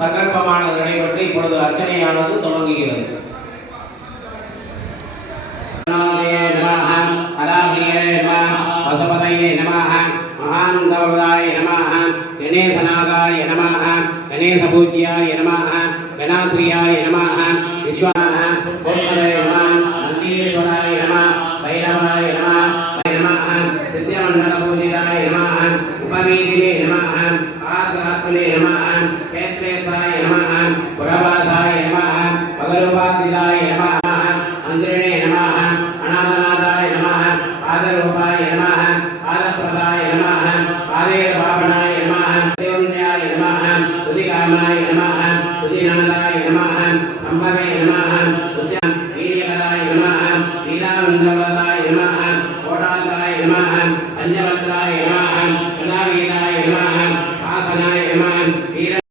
சங்கல்பமானது நடைபெற்று இப்பொழுது அர்ச்சனையானது தொடங்குகிறது. பசுபதையே நமः, மகாந்தவருதாய நமः, கணேசநாதாய நமः, கணேசபூஜ்யாய நமः, கணாஸ்ரீயாய நமः, விஸ்வாய நமः, நந்தீஸ்வராய நமः, பைரவாய நமः, சித்தியமண்டலபூஜிதாய நமः, உபவீதினே நமः, ஆத்மாத்மனே நமः, கேத்ரேசாய நமः, புரவாசாய நமः, பகருபாதிதாய நமः, மந்திரிணே நமः, அநாதநாதாய நமः, ஆதரூபாய நமः, ஆதப்பிரதாய நமः, ஆதேயபாவனாய நமः, தேவன்யாய நமः, துதிகாமாய நமः, துதிநாதாய நமः, சம்பவே நமः, வீரியகராய நமः, வீராவிந்தவதாய நமः, கோடாந்தாய நமः, பஞ்சவத்ராய நமः,